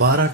12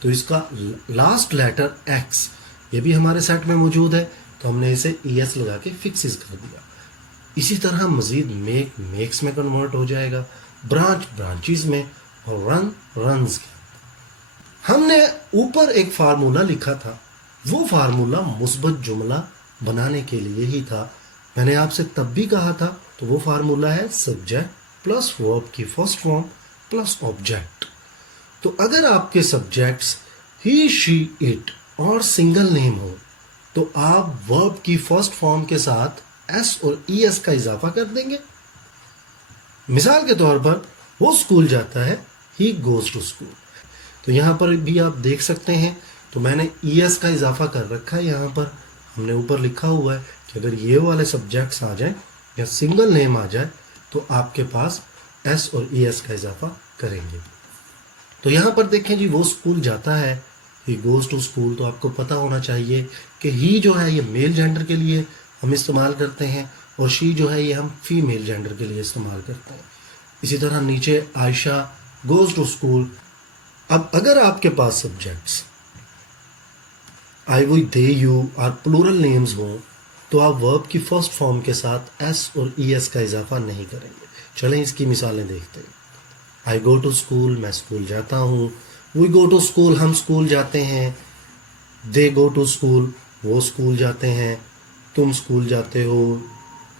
تو اس کا last letter x یہ بھی ہمارے سیٹ میں موجود ہے، تو ہم نے اسے ای ایس لگا کے فکسز کر دیا. اسی طرح مزید میک میکس میں کنورٹ ہو جائے گا، برانچ برانچیز میں، اور رن رنز کے. ہم نے اوپر ایک فارمولا لکھا تھا، وہ فارمولا مثبت جملہ بنانے کے لیے ہی تھا. میں نے آپ سے تب بھی کہا تھا، تو وہ فارمولا ہے سبجیکٹ پلس ورب کی فرسٹ فارم پلس آبجیکٹ. تو اگر آپ کے سبجیکٹس ہی شی اٹ اور سنگل نیم ہو تو آپ ورب کی فرسٹ فارم کے ساتھ ایس اور ای ایس کا اضافہ کر دیں گے. مثال کے طور پر وہ اسکول جاتا ہے، ہی گوز ٹو اسکول. تو یہاں پر بھی آپ دیکھ سکتے ہیں، تو میں نے ای ایس کا اضافہ کر رکھا ہے. یہاں پر ہم نے اوپر لکھا ہوا ہے کہ اگر یہ والے سبجیکٹس آ جائیں یا سنگل نیم آ جائے تو آپ کے پاس ایس اور ای ایس کا اضافہ کریں گے. تو یہاں پر دیکھیں جی، وہ اسکول جاتا ہے، ہی گوز ٹو اسکول. تو آپ کو پتا ہونا چاہیے کہ ہی جو ہے یہ میل جینڈر کے لیے ہم استعمال کرتے ہیں، اور شی جو ہے یہ ہم فیمیل جینڈر کے لیے استعمال کرتے ہیں. اسی طرح نیچے عائشہ گوز ٹو اسکول. اب اگر آپ کے پاس subjects I we they you اور پلورل نیمز ہوں تو آپ ورب کی فرسٹ فارم کے ساتھ ایس اور ای ایس کا اضافہ نہیں کریں گے. چلیں اس کی مثالیں دیکھتے ہیں. آئی گو ٹو اسکول، میں اسکول جاتا ہوں. وی گو ٹو اسکول، ہم اسکول جاتے ہیں. دے گو ٹو اسکول، وہ اسکول جاتے ہیں. تم اسکول جاتے ہو.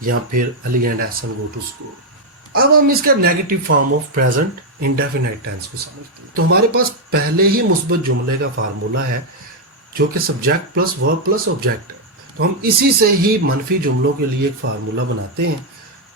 یا پھر Ali and Ahsan go to school. اب ہم اس کا negative form of present indefinite tense کو سمجھتے ہیں. تو ہمارے پاس پہلے ہی مثبت جملے کا فارمولا ہے جو کہ subject plus verb plus object ہے. تو ہم اسی سے ہی منفی جملوں کے لیے ایک فارمولا بناتے ہیں.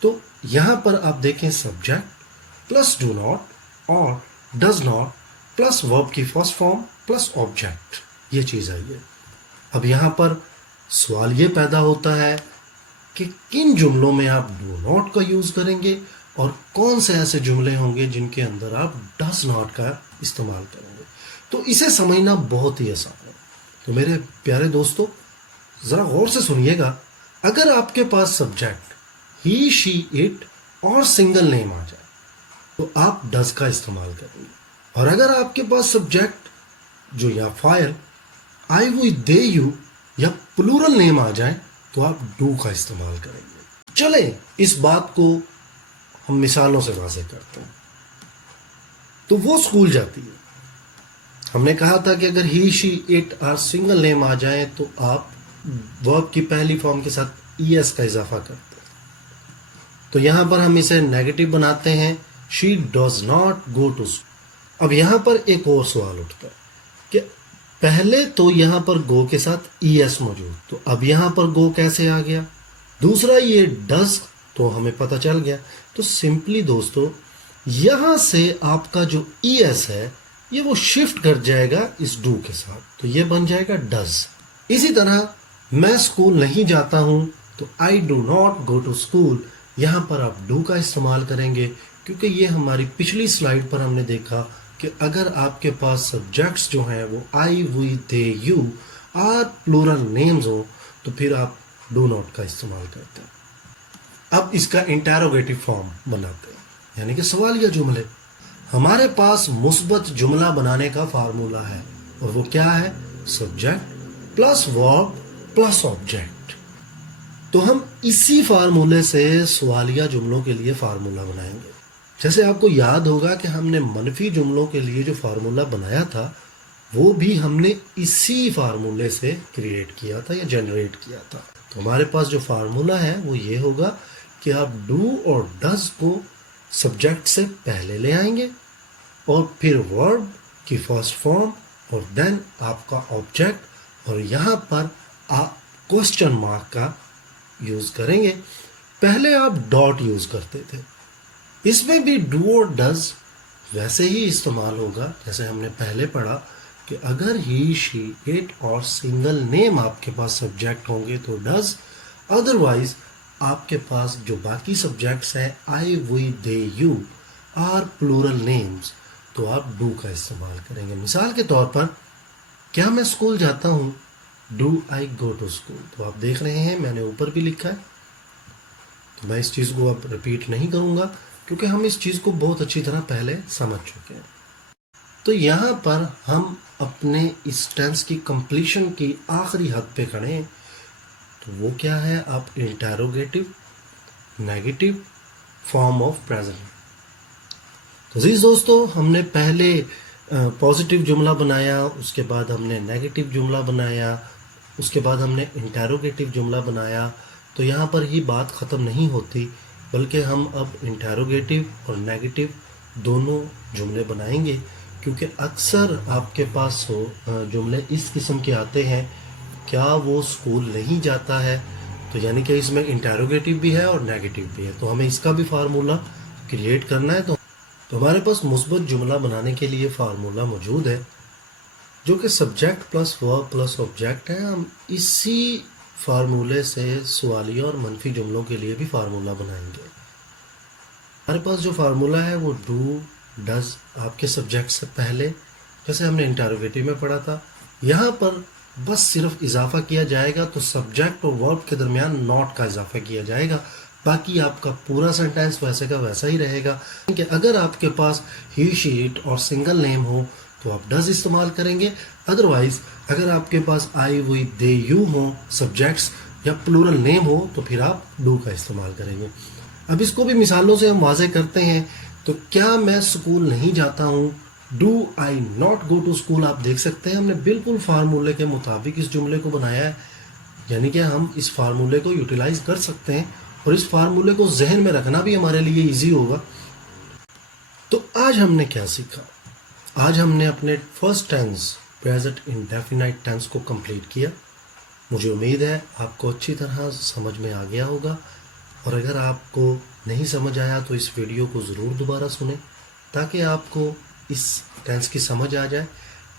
تو یہاں پر آپ دیکھیں، سبجیکٹ پلس ڈو ناٹ اور ڈز ناٹ پلس ورب کی فرسٹ فارم پلس آبجیکٹ، یہ چیز آئی ہے. اب یہاں پر سوال یہ پیدا ہوتا ہے کہ کن جملوں میں آپ ڈو ناٹ کا یوز کریں گے اور کون سے ایسے جملے ہوں گے جن کے اندر آپ ڈز ناٹ کا استعمال کریں گے. تو اسے سمجھنا بہت ہی آسان ہے. تو میرے پیارے دوستو، ذرا غور سے سنیے گا. اگر آپ کے پاس سبجیکٹ ہی شی اٹ اور سنگل نیم آ جائے تو آپ ڈز کا استعمال کریں گے. اور اگر آپ کے پاس سبجیکٹ جو یا file I we they you یا پلورل نیم آ جائیں تو آپ ڈو کا استعمال کریں گے. چلیں اس بات کو ہم مثالوں سے واضح کرتے ہیں. تو وہ اسکول جاتی ہے. ہم نے کہا تھا کہ اگر ہی شی اٹ اور سنگل نیم آ جائیں تو آپ ورب کی پہلی فارم کے ساتھ ای ایس کا اضافہ کرتے ہیں. تو یہاں پر ہم اسے نیگیٹو بناتے ہیں، she does not go to school. اب یہاں پر ایک اور سوال اٹھتا ہے کہ پہلے تو یہاں پر گو کے ساتھ ای ایس موجود، تو اب یہاں پر گو کیسے آ گیا؟ دوسرا یہ ڈز تو ہمیں پتہ چل گیا. تو سمپلی دوستو، یہاں سے آپ کا جو ای ایس ہے یہ وہ شفٹ کر جائے گا اس ڈو کے ساتھ، تو یہ بن جائے گا ڈز. اسی طرح میں اسکول نہیں جاتا ہوں، تو I do not go to school. یہاں پر آپ ڈو کا استعمال کریں گے کیونکہ یہ ہماری پچھلی سلائیڈ پر ہم نے دیکھا کہ اگر آپ کے پاس سبجیکٹس جو ہیں وہ آئی وی دے یو اور پلورل نیمز ہوں تو پھر آپ ڈو ناٹ کا استعمال کرتے ہیں. اب اس کا انٹیروگیٹو فارم بناتے ہیں، یعنی کہ سوالیہ جملے. ہمارے پاس مثبت جملہ بنانے کا فارمولا ہے، اور وہ کیا ہے؟ Subject plus verb plus object. تو ہم اسی فارمولے سے سوالیہ جملوں کے لیے فارمولا بنائیں گے. جیسے آپ کو یاد ہوگا کہ ہم نے منفی جملوں کے لیے جو فارمولا بنایا تھا وہ بھی ہم نے اسی فارمولے سے کریٹ کیا تھا یا جنریٹ کیا تھا. تو ہمارے پاس جو فارمولا ہے وہ یہ ہوگا کہ آپ ڈو اور ڈز کو سبجیکٹ سے پہلے لے آئیں گے، اور پھر ورب کی فرسٹ فارم، اور دین آپ کا آبجیکٹ، اور یہاں پر آپ کوسچن مارک کا یوز کریں گے. پہلے آپ ڈاٹ یوز کرتے تھے. اس میں بھی ڈو اور ڈز ویسے ہی استعمال ہوگا جیسے ہم نے پہلے پڑھا کہ اگر ہی شی اٹ اور سنگل نیم آپ کے پاس سبجیکٹ ہوں گے تو ڈز، ادروائز آپ کے پاس جو باقی سبجیکٹس ہیں آئی وی دے یو اور پلورل نیمز تو آپ ڈو کا استعمال کریں گے. مثال کے طور پر، کیا میں اسکول جاتا ہوں؟ Do I go to school. تو آپ دیکھ رہے ہیں میں نے اوپر بھی لکھا ہے، تو میں اس چیز کو اب ریپیٹ نہیں کروں گا کیونکہ ہم اس چیز کو بہت اچھی طرح پہلے سمجھ چکے ہیں. تو یہاں پر ہم اپنے اس ٹینس کی کمپلیشن کی آخری حد پہ کھڑے ہیں. تو وہ کیا ہے؟ آپ انٹیروگیٹو نیگیٹو فارم آف پریزنٹ. تو عزیز دوستو، ہم نے پہلے پازیٹیو جملہ بنایا، اس کے بعد ہم نے نیگیٹو جملہ بنایا، اس کے بعد ہم نے انٹیروگیٹو جملہ بنایا. تو یہاں پر ہی بات ختم نہیں ہوتی، بلکہ ہم اب انٹیروگیٹو اور نیگیٹو دونوں جملے بنائیں گے، کیونکہ اکثر آپ کے پاس جملے اس قسم کے آتے ہیں: کیا وہ اسکول نہیں جاتا ہے؟ تو یعنی کہ اس میں انٹیروگیٹو بھی ہے اور نیگیٹو بھی ہے، تو ہمیں اس کا بھی فارمولا کریٹ کرنا ہے. تو ہمارے پاس مثبت جملہ بنانے کے لیے فارمولا موجود ہے، جو کہ subject plus verb plus object ہے. ہم اسی فارمولے سے سوالیہ اور منفی جملوں کے لیے بھی فارمولا بنائیں گے. ہمارے پاس جو فارمولا ہے وہ ڈو ڈز آپ کے سبجیکٹ سے پہلے، جیسے ہم نے انٹیروگیٹو میں پڑھا تھا. یہاں پر بس صرف اضافہ کیا جائے گا، تو سبجیکٹ اور ورب کے درمیان ناٹ کا اضافہ کیا جائے گا. باقی آپ کا پورا سینٹینس ویسے کا ویسا ہی رہے گا. کہ اگر آپ کے پاس ہی شی اٹ اور سنگل نیم ہو تو آپ ڈز استعمال کریں گے. ادروائز اگر آپ کے پاس آئی وی دے یو ہوں سبجیکٹس یا پلورل نیم ہو تو پھر آپ ڈو کا استعمال کریں گے. اب اس کو بھی مثالوں سے ہم واضح کرتے ہیں. تو کیا میں اسکول نہیں جاتا ہوں؟ Do I not go to school. آپ دیکھ سکتے ہیں ہم نے بالکل فارمولے کے مطابق اس جملے کو بنایا ہے، یعنی کہ ہم اس فارمولے کو یوٹیلائز کر سکتے ہیں اور اس فارمولے کو ذہن میں رکھنا بھی ہمارے لیے ایزی ہوگا. تو آج ہم نے کیا سیکھا؟ آج ہم نے اپنے first tennis present indefinite tense کو کمپلیٹ کیا. مجھے امید ہے آپ کو اچھی طرح سمجھ میں آ گیا ہوگا، اور اگر آپ کو نہیں سمجھ آیا تو اس ویڈیو کو ضرور دوبارہ سنیں تاکہ آپ کو اس ٹینس کی سمجھ آ جائے.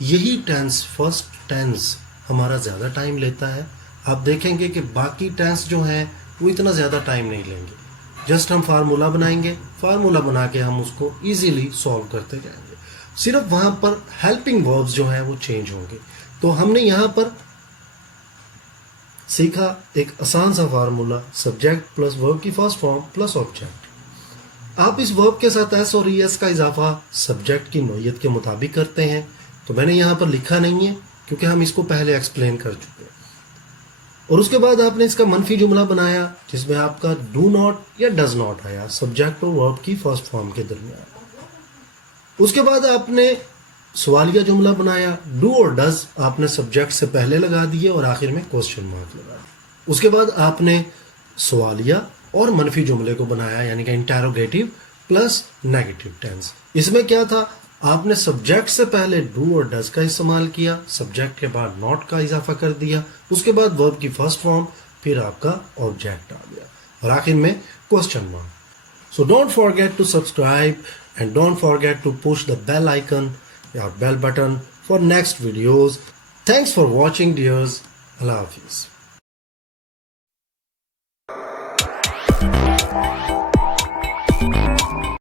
یہی ٹینس فرسٹ ٹینس ہمارا زیادہ ٹائم لیتا ہے. آپ دیکھیں گے کہ باقی ٹینس جو ہیں وہ اتنا زیادہ ٹائم نہیں لیں گے. جسٹ ہم فارمولا بنائیں گے، فارمولا بنا کے ہم اس کو ایزیلی سولو کرتے جائیں گے. صرف وہاں پر ہیلپنگ وربز جو ہیں وہ چینج ہوں گے. تو ہم نے یہاں پر سیکھا ایک آسان سا فارمولا: سبجیکٹ پلس ورب کی فرسٹ فارم پلس آبجیکٹ. آپ اس ورب کے ساتھ ایس اور ای ایس کا اضافہ سبجیکٹ کی نوعیت کے مطابق کرتے ہیں. تو میں نے یہاں پر لکھا نہیں ہے کیونکہ ہم اس کو پہلے ایکسپلین کر چکے ہیں. اور اس کے بعد آپ نے اس کا منفی جملہ بنایا جس میں آپ کا ڈو ناٹ یا ڈز ناٹ آیا سبجیکٹ اور ورب کی فرسٹ فارم کے درمیان. اس کے بعد آپ نے سوالیہ جملہ بنایا. ڈو اور ڈز آپ نے سبجیکٹ سے پہلے لگا دیے اور آخر میں کوسچن مارک لگا دیا. اس کے بعد آپ نے سوالیہ اور منفی جملے کو بنایا، یعنی کہ انٹیروگیٹو پلس نیگیٹو ٹینس. اس میں کیا تھا؟ آپ نے سبجیکٹ سے پہلے ڈو اور ڈز کا استعمال کیا، سبجیکٹ کے بعد ناٹ کا اضافہ کر دیا، اس کے بعد ورب کی فرسٹ فارم، پھر آپ کا آبجیکٹ آ گیا اور آخر میں question mark. So don't forget to subscribe and don't forget to push the bell icon or bell button for next videos. Thanks for watching, dears. Allah Hafiz.